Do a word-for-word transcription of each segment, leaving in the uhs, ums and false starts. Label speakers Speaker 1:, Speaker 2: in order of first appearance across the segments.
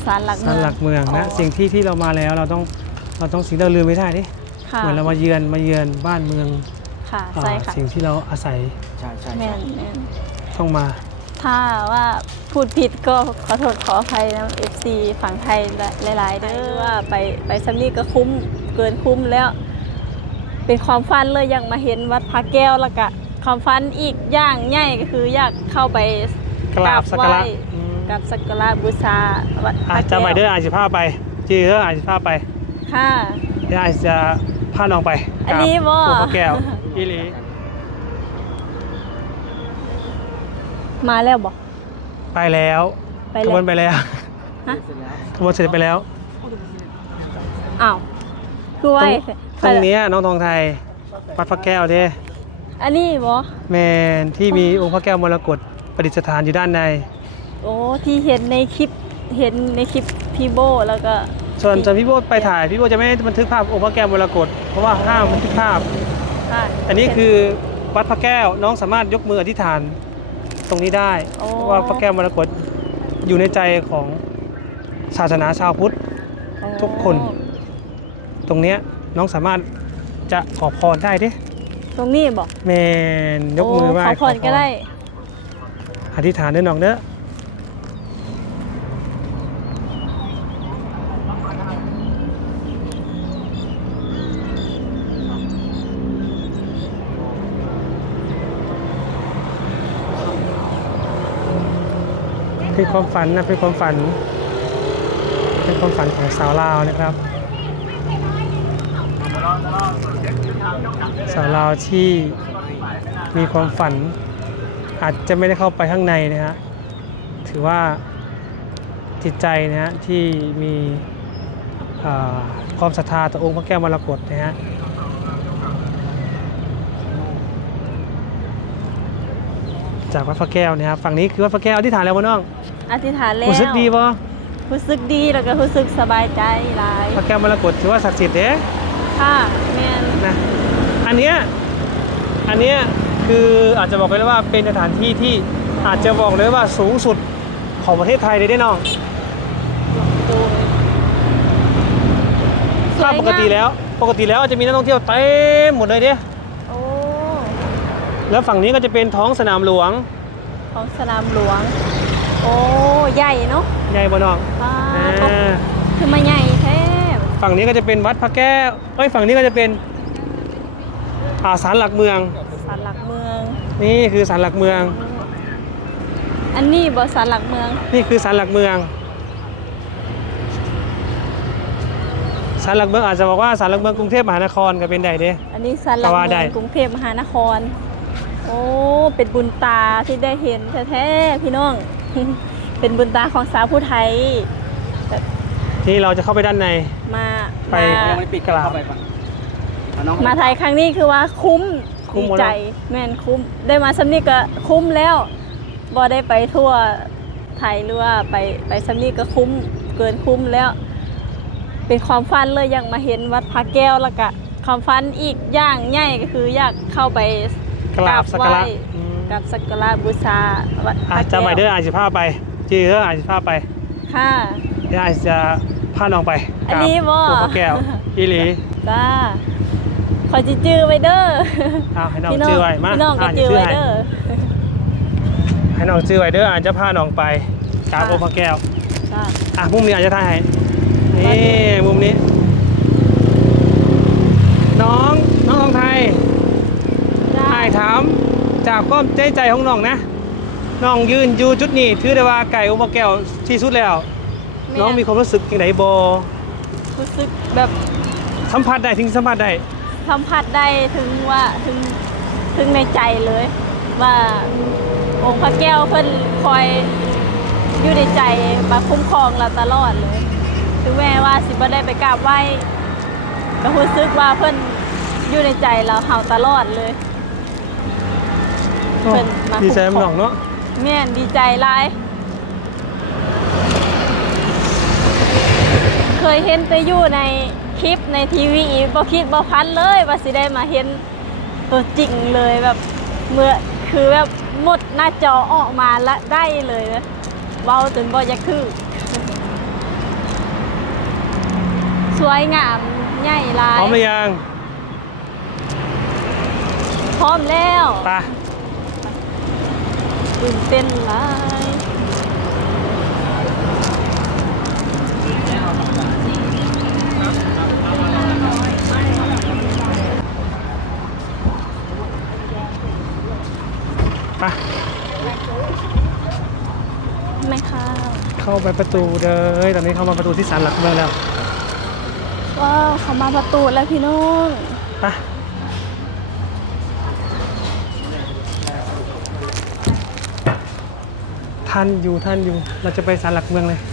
Speaker 1: ศาลหลักเมือง
Speaker 2: ศาลหลักเมืองนะสิ่งที่ที่เรามาแล้วเราต้องเราต้องสิ่งที่เราลืมไม่ได้ดิเหมือนเรามาเยือนมาเยือนบ้านเมือง
Speaker 1: ค่ะใช่ค่ะ
Speaker 2: สิ่งที่เราอาศัย
Speaker 3: ใช่ใช่
Speaker 1: แม่นแม่น
Speaker 2: ต้องมา
Speaker 1: ถ้าว่าพูดผิดก็ขอโทษขออภัยนะ เอฟ ซี ฝั่งไทยหลายๆเด้อว่าไปไปซัมนี่ก็คุ้มเกินคุ้มแล้วเป็นความฝันเลยอยากมาเห็นวัดพระแก้วแล้วก็ความฝันอีกอย่างใหญ่ก็คืออยากเข้าไป
Speaker 2: กราบสักการะ
Speaker 1: กับสักการะบูชาวัดพระแก้ว
Speaker 2: จะไปเด้ออาจจะพาไปจีเด้ออาจจะพาไป
Speaker 1: ค่ะ
Speaker 2: เดี๋ยวอาจจะพาน้องไป
Speaker 1: อันนี้บ่
Speaker 2: พระแก้วอีหลี
Speaker 1: มาแล้วบ่
Speaker 2: ไปแล้วขบวนไปแล้ว
Speaker 1: ฮะ
Speaker 2: ขบวนเสร็จไปแล้ว
Speaker 1: อ้าวคือว่า
Speaker 2: ตรงนี้น้องทองไทยวัดพระแก้วเด้
Speaker 1: อันนี้บ่
Speaker 2: แมนที่มีองค์พระแก้วมรกตประดิษฐานอยู่ด้านใน
Speaker 1: โอ้ที่เห็นในคลิปเห็นในคลิปพี่โบแล้วก็
Speaker 2: ส่วนส่วนพี่โบไปถ่ายพี่โบจะไม่บันทึกภาพองค์พระแก้วมรกตเพราะว่าห้ามบันทึกภาพอันนี้คือวัดพระแก้วน้องสามารถยกมืออธิษฐานตรงนี้ได้เพราะว่าพระแก้วมรกตอยู่ในใจของศาสนาชาวพุทธทุกคนตรงเนี้ยน้องสามารถจะขอพรได้ดิ
Speaker 1: ตรงนี้บอก
Speaker 2: แมนยกมือไหว้
Speaker 1: ขอพรก็ได้
Speaker 2: อธิษฐานด้วยน้องเด้อเป็นความฝันนะเป็นความฝันเป็นความฝันของสาวลาวนะครับสาวลาวที่มีความฝันอาจจะไม่ได้เข้าไปข้างในนะฮะถือว่าจิตใจนะฮะที่มีความศรัทธาต่อองค์พระแก้วมรกตนะฮะจากวัดพระแก้วนะครับฝั่งนี้คือวัดพระแก้วอธิษฐานแล้วบ่น้อง
Speaker 1: อธิษฐานแล้ว
Speaker 2: รู้สึกดีบ่
Speaker 1: รู้สึกดีแล้วก็รู้สึกสบายใจหลาย
Speaker 2: พระแก้วมรกตถือว่าศักดิ์สิทธิ์เด้
Speaker 1: ค่ะแม่น
Speaker 2: นะอันเนี้ยอันเนี้ยคืออาจจะบอกเลยว่าเป็นสถานที่ที่อาจจะบอกเลยว่าสูงสุดของประเทศไทยเลยได้น้องถ้าปกติแล้วปกติแล้วจะมีนักท่องเที่ยวเต็มหมดเลยเด้
Speaker 1: โอ้
Speaker 2: แล้วฝั่งนี้ก็จะเป็นท้องสนามหลวง
Speaker 1: ท้องสนามหลวงโอ้ใหญ่เนาะ
Speaker 2: ใหญ่บ่น้อง
Speaker 1: คือมาใหญ่แท้
Speaker 2: ฝั่งนี้ก็จะเป็นวัดพระแก้วเอ้ยฝั่งนี้ก็จะเป็นอาศาลหลักเมือง
Speaker 1: ศาลหลักเมือง
Speaker 2: นี่คือศาลหลักเมือง
Speaker 1: อันนี้บ่ศาลหลักเมือง
Speaker 2: นี่คือศาลหลักเมืองศาลหลักเมืองอาจจะบอกว่าศาลหลักเมืองกรุงเทพมหานครก็เป็นได้เด้
Speaker 1: อันนี้ศาลหลักเมืองกรุงเทพมหานครโอ้เป็นบุญตาที่ได้เห็นแท้ๆพี่น้องเป็นบุญตาของสาวผู้ไทย
Speaker 2: ที่เราจะเข้าไปด้านใน
Speaker 1: มา
Speaker 2: ไปปิดกราบ
Speaker 1: มาไทยครั้งนี้คือว่าคุ้มดีใจแม่นคุ้มได้มาซัมนี่ก็คุ้มแล้วบ่ได้ไปทั่วไทยหรือว่าไปไปซัมนี่ก็คุ้มเกินคุ้มแล้วเป็นความฝันเลยอยากมาเห็นวัดพระแก้วแล้วก็ความฝันอีกอย่างใหญ่ก็คืออยากเข้าไป
Speaker 2: กราบสักการะ
Speaker 1: กับสักการะบูชาวัดพระแก้ว
Speaker 2: จะไปเด้ออาจจะพาไปจีเด้ออาจจะพาไป
Speaker 1: ค่ะ
Speaker 2: เดี๋ยวอาจจะพาน้องไป
Speaker 1: อันนี้บ่
Speaker 2: พระแก้วอีหลี
Speaker 1: จ้าขอจิจื้อไว้เด้อ
Speaker 2: เอาให้น้องจื้อไว้มา
Speaker 1: พี่น้องก็จื้อไว้เด้อ
Speaker 2: ให้น้องจื้อไว้เด้ออาจจะพาน้องไปกราบพระแก้วอ่ะมุมนี้อาจจะถ่ายให้นี่มุมนี้น้องน้องทองไทยถ่ายถามจากความใจใจของน้องนะน้องยืนอยู่จุดนี้ถือได้ว่าไก่องค์พระแก้วที่สุดแล้วน้องมีความรู้สึกอย่างไรบอ
Speaker 1: รู้สึกแบบ
Speaker 2: สัมผัสได้ถึงสัมผัสได้
Speaker 1: สัมผัสได้ถึงว่าถึงถึงในใจเลยว่าองค์พระแก้วเพิ่นคอยอยู่ในใจมาคุ้มครองเราตลอดเลยถึงแม้ว่าสิบ่ได้ไปกราบไหว้ก็รู้สึกว่าเพิ่นอยู่ในใจเราเฮาตลอดเลย
Speaker 2: เพิ่นมาดีใจมั้งเนาะ
Speaker 1: แม่นดีใจหลายเคยเห็นแต่อยู่ในคลิปในทีวีบ่คิดบ่พันเลยว่าสิได้มาเห็นตัวจริงเลยแบบเมื่อคือแบบหมดหน้าจอออกมาละได้เลยนะเว้าจนบ่อยากคือสวยงามใหญ่หลาย
Speaker 2: พร้อมหรือยัง
Speaker 1: พร้อมแล้ว
Speaker 2: ไป
Speaker 1: ตื่นเต้นหลาย
Speaker 2: ไป
Speaker 1: ไม่ค่ะ
Speaker 2: เข้าไปประตูเลยตอนนี้เข้ามาประตูที่ศาลหลักเมืองแล้ว
Speaker 1: ว้าวเขามาประตูแล้วพี่น้อง
Speaker 2: ไปท่านอยู่ท่านอยู่เราจะไปศาลหลักเมืองเลย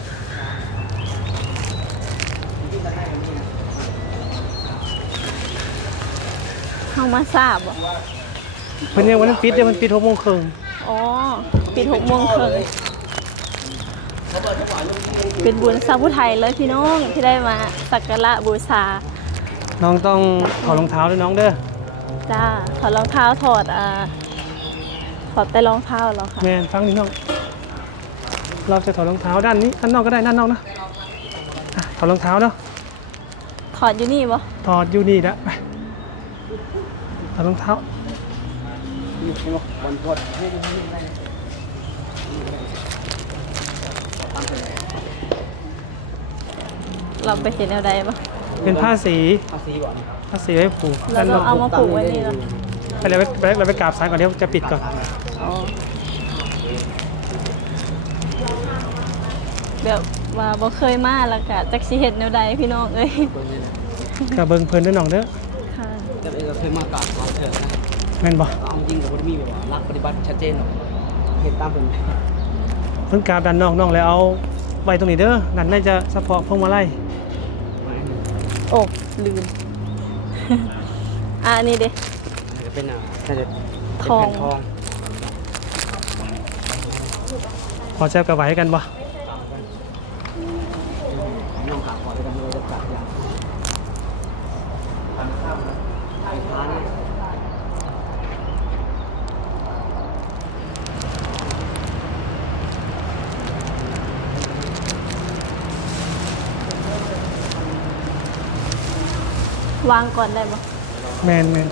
Speaker 1: เขามาทราบบ่
Speaker 2: เพิ่นยังวันนั้นปิดเดี๋ยวมันปิดหกโมงครึ่ง
Speaker 1: อ๋อปิดหกโมงครึ่งเป็นบุญสาวผู้ไทยเลยพี่น้องที่ได้มาสักการะบูชา
Speaker 2: น้องต้องถอดรองเท้าด้วยน้องเด้อ
Speaker 1: จ้าถอดรองเท้าถอดอ่าถอดแต่รองเท้าเหรอคะ
Speaker 2: แมนฟังนี่น้องเราจะถอดรองเท้าด้านนี้ด้านนอกก็ได้ด้านนอกนะอ่ะถอดรองเท้าเนาะ
Speaker 1: ถอดอยู่นี่บ่
Speaker 2: ถอดอยู่นี่ละไปถอดรองเท้า
Speaker 1: เราไปเห็นแนวใดบ่
Speaker 2: เป็นผ้าสี
Speaker 3: ภาษีก่อน
Speaker 2: ผ้าสีไว้ผูก
Speaker 1: เรา
Speaker 2: ด้านน
Speaker 1: ต้
Speaker 2: อ
Speaker 1: อง
Speaker 2: ก
Speaker 1: เอามาผูกไว้นี่เหรอ
Speaker 2: ไปเลยไปเราไปกราบศาลก่อนเดี๋ยวจะปิดก่อน
Speaker 1: อ๋อแบบว่าบ่เคยมาแล้วก็จักสิเฮ็ดแนวใดพี่น้องเอ้ย
Speaker 2: กับเบิงเพลินด้วยน้องเด้อ
Speaker 1: ค่ะ
Speaker 3: แต่เองก็เคยมากราบขอเถิดนะ
Speaker 2: แม่นบ่
Speaker 3: เอาจริงกับคนมีแบบว่ารักปฏิบัติชัดเจนหรอกเห็นตามเป็น
Speaker 2: เพิ่นกราบด้านนอกน้องแล้วเอาไว้ตรงนี้เด้อด้านในจะเฉพาะพวงมาลัย
Speaker 1: โอ้ลืม อ่านี่เด้
Speaker 3: น่าจะเป็นอ่ะน่าจะเป็น
Speaker 1: ทอง
Speaker 3: แผ่นทอง
Speaker 2: พอแซ่บกับไหวกันบ่
Speaker 3: น้องขาขอจะทำอะไรจะกราบอย่างทางข้ามทางพาเนี่ย
Speaker 1: วางก่อนได้บ่
Speaker 2: แมนแมน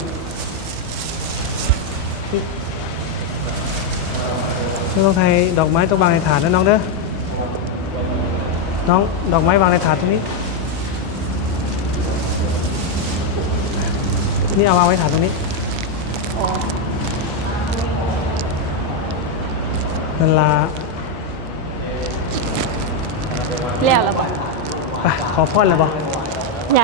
Speaker 2: ไม่ต้องไทยดอกไม้ต้องวางในถาดนะน้องเด้อน้องดอกไม้วางในถาดตรงนี้นี่เอาวางไว้ถาดตรงนี้
Speaker 1: อ๋อ
Speaker 2: นันลา
Speaker 1: แล้วแล้วบ่
Speaker 2: ไปขอพรเลยบ่
Speaker 1: ยัง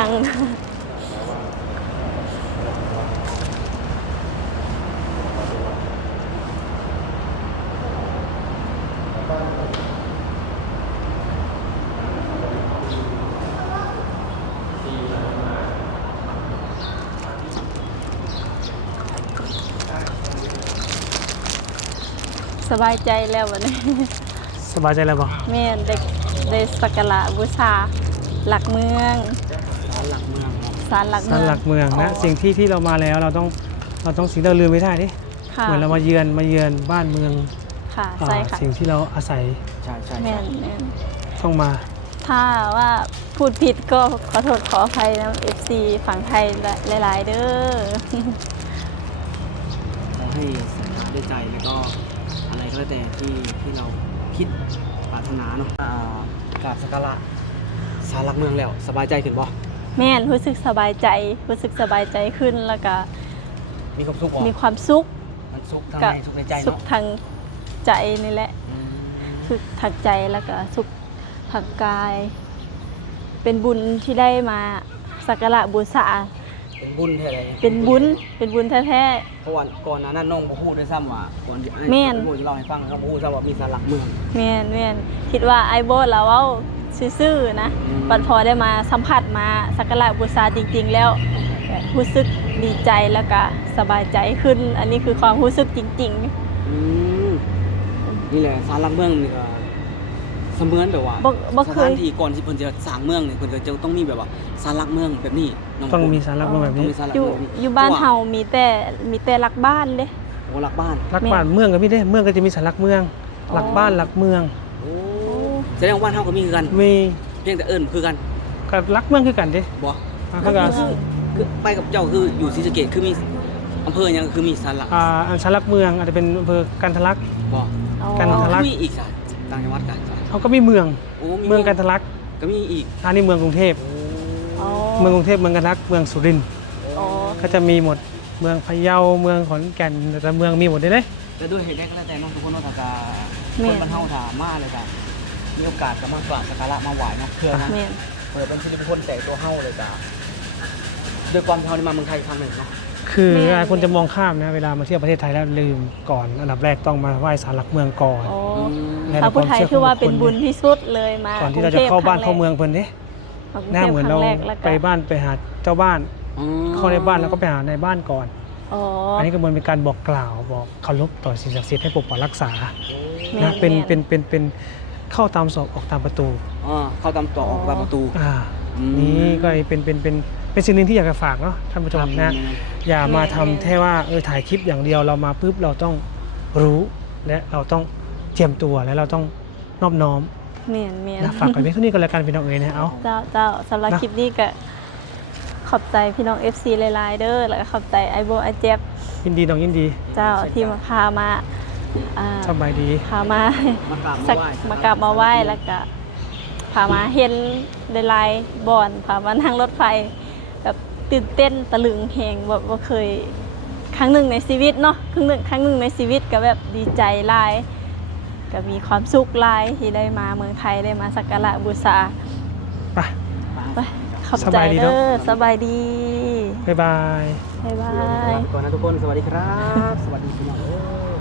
Speaker 1: สบายใจแล้ววันนี้
Speaker 2: สบายใจแล้วบ่
Speaker 1: แม่นได้ได้สักการะบูชาหลักเมือง
Speaker 3: ร้านหลักเมืองครับ
Speaker 1: ศาลหลัก
Speaker 2: ศา
Speaker 1: เมื
Speaker 2: ล
Speaker 1: อง
Speaker 2: หลักเมืองนะสิ่งที่ที่เรามาแล้วเราต้องเราต้องสิ่งที่เราลืมไม่ได้ดิ
Speaker 1: ค่ะ
Speaker 2: เหมือนเรามาเยือนมาเยือนบ้านเมือง
Speaker 1: ค่ะ
Speaker 2: อ่า
Speaker 1: ใช่ค่ะ
Speaker 2: สิ่งที่เราอาศัย
Speaker 3: ใช่ใช่
Speaker 1: แม่
Speaker 3: ใช่
Speaker 1: นแม่น
Speaker 2: ต้องมา
Speaker 1: ถ้าว่าพูดผิดก็ขอโทษขออภัยนะ เอฟ ซี ฝั่งไทยหลายๆเด้อ
Speaker 3: ขอให้ศรัทธาด้วยใจแล้วก็อะไรก็แล้วแต่ที่ที่เราคิดปรารถนาเนาะอ่ากราบสักการะศาลหลักเมืองแล้วสบายใจขึ้นบ่
Speaker 1: แม่นรู้สึกสบายใจ รู้สึกสบายใจขึ้นแล้วก็
Speaker 3: มีความสุขบ่
Speaker 1: มีความสุข
Speaker 3: มันสุขทาง
Speaker 1: กับ
Speaker 3: ในสุขในใจ
Speaker 1: สุข
Speaker 3: เนาะ
Speaker 1: ทางใจนี่แหละ
Speaker 3: อืม
Speaker 1: สุขทางใจแล้วก็สุขทางกาย เป็นบุญที่ได้มาสักการะบูชา
Speaker 3: เป็นบุญแท้เลย
Speaker 1: เป็นบุญเป็นบุญแท้
Speaker 3: เพราะว่าก่อนหน้านั้นน้องบ่ฮู้ด้วยซ้ำว่าก่อนที่ไอ้
Speaker 1: แม่น
Speaker 3: ผู้จะเล่าให้ฟังครับบ่ฮู้ซ้ำว่ามีศาลหลักเมือง
Speaker 1: ๆแม่นแม่นคิดว่าไอโบสเราเว้าซื่อๆนะ
Speaker 3: อืม
Speaker 1: บัดพอได้มาสัมผัสมาสักการะบูชาจริง ๆ แล้วรู้สึกดีใจแล้วก็สบายใจขึ้น อันนี้คือความรู้สึกจริง
Speaker 3: อืมนี่แหละศาลหลักเมืองนี่ก็เสมือนแบบว่า
Speaker 1: บ่บ่
Speaker 3: ส
Speaker 1: เค
Speaker 3: ถาย นที่ก่อนที่เพิ่นจะสร้างเมืองนี่เพิ่นก็จะต้องมีแบบว่าศาลหลักเมืองแบบนี้น้
Speaker 2: ต้องมีศาลหลักเมืองแบบ
Speaker 3: ต้อง
Speaker 2: นี้
Speaker 3: มีศาลหลัก
Speaker 1: ๆ อยู่
Speaker 3: เมืองแบบนี้
Speaker 1: อยู่บ้านเฮามีแต่มีแต่หลักบ้านเด้
Speaker 3: โอ้หลักบ้าน
Speaker 2: หลักบ้านเมืองก็มีได้เมืองก็จะมีศาลหลักเมือง
Speaker 1: อ๋อ
Speaker 2: หลักบ้านหลักเมือง
Speaker 3: โอ้แสดงว่าบ้านเฮาก็มีคือกัน
Speaker 2: มี
Speaker 3: เพียงแต่เอิ้นคือกัน
Speaker 2: กกับรักเมืองคือกันเด้
Speaker 3: บ่
Speaker 2: อ่าคือกัน
Speaker 3: คือคือไปกับเจ้าคืออยู่ศรีสะเกษคือมีอำเภอหยังคือมีศาลหลัก
Speaker 2: อ่าอันชาลักเมืองอาจจะเป็นอำเภอกันทะลัก
Speaker 3: บ่
Speaker 1: อ๋อ
Speaker 2: กันทะลัก
Speaker 3: มีอีกสายต่างจังหวัดกัน
Speaker 2: เขาก็มีเมือง
Speaker 3: โอ้
Speaker 2: เมืองกันทะลัก
Speaker 3: ก็มีอีก
Speaker 2: อันนี้เมืองกรุงเทพ
Speaker 1: อ๋อ
Speaker 2: เมืองกรุงเทพเมืองกันทะลักเมืองสุรินทร์
Speaker 1: อ๋อ
Speaker 2: ก็จะมีหมดเมืองพะเยาเมืองขอนแก่นแต่เมืองมีหมดเลยเด้
Speaker 3: แต่ด้วยเหตุใดก็แล้วแต่น้องทุกคนเนาะถ้าจะ
Speaker 1: แม่
Speaker 3: คน นบ้านเฮาถามมาเลยจ้ะมีโอกาสก็มากราบสักการะมาไหว้เนาะเพื่อนะ
Speaker 1: แม่น
Speaker 3: เปิดเป็นสิริมงคลแต่ตัวเฮาเลยจ้ะด้วยความที่เฮาได้มาเมืองไทยครั้งหนึ่งเนาะ
Speaker 2: คือ
Speaker 1: แม่
Speaker 2: หลายคนจะมองข้ามนะเวลามาเที่ยวประเทศไทยแล้วลืมก่อนอันดับแรกต้องมาไหว้ศาลหลักเมืองก่อน
Speaker 1: อ๋อ
Speaker 2: และ
Speaker 1: ชาวพุทธไทยคือว่าเป็นบุญที่สุดเลยมา
Speaker 2: ก่อนที่เราจะเข้าบ้านเข้าเมืองเพิ่นเด้
Speaker 1: กรุง
Speaker 2: หน้า
Speaker 1: ทพ
Speaker 2: เหมือนเรา
Speaker 1: คงแกแล้วก็
Speaker 2: ไปบ้านไปหาเจ้าบ้าน
Speaker 3: อืม
Speaker 2: เข้าในบ้านแล้วก็ไปหาในบ้านก่อน
Speaker 1: อ๋อ
Speaker 2: อันนี้ก็เหมือนเป็นการบอกกล่าวบอกเคารพต่อสิ่งศักดิ์สิทธิ์ให้ปกปักรักษา
Speaker 1: แม่
Speaker 2: นะเป็น
Speaker 1: แม่
Speaker 2: เป็นเป็นเป็นเข้าตามศอกออกตามประตู
Speaker 3: อ่าเข้าตามต่อออกตามประตู
Speaker 2: อ่า
Speaker 3: อืม
Speaker 2: นี่ก็เป็นเป็นเป็นเป็นสิ่งหนึ่งที่อยากจะฝากเนาะท่านผู้ชม
Speaker 3: ครับ
Speaker 2: นะ อย่ามาทำแค่ว่าเออถ่ายคลิปอย่างเดียวเรามาปุ๊บเราต้องรู้และเราต้องเตรียมตัวและเราต้องนอบน้อม
Speaker 1: แม่นแม่น
Speaker 2: นะฝากไปเพียงเท่านี้ก็แล้วกันพี่น้องเอ๋ยนะเอา
Speaker 1: เจ้าเจ้าสำหรับ
Speaker 2: นะ
Speaker 1: คลิปนี้ก็ขอบใจพี่น้อง เอฟ ซี หลายๆเด้อแล้วก็ขอบใจไอโบไอเจ็บ
Speaker 2: ยินดีน้องยินดี
Speaker 1: เจ้าที่มาพามาอ่า
Speaker 2: สบายดี
Speaker 1: พามา
Speaker 3: มากราบ
Speaker 1: สั
Speaker 3: มาก ไหว้
Speaker 1: มากราบมาไหว้แล้วก็พามาเห็นหลายๆบ่อนพามานั่งรถไฟแบบตื่นเต้นตะลึงแหงแบบว่าเคยครั้งหนึ่งในชีวิตเนาะครั้งหนึ่งครั้งหนึ่งในชีวิตก็แบบดีใจหลายก็มีความสุขหลายที่ได้มาเมืองไทยได้มาสักการะบูชา
Speaker 2: ไป
Speaker 1: ไปขอบ
Speaker 2: ส
Speaker 1: ใจ
Speaker 2: บายดีเนอะ
Speaker 1: เด้อสบายดี
Speaker 2: บ๊ายบาย
Speaker 1: บ๊ายบาย
Speaker 3: ก่อนนะทุกคนสวัสดีครับ สวัสดีพี่น้องเอ้ย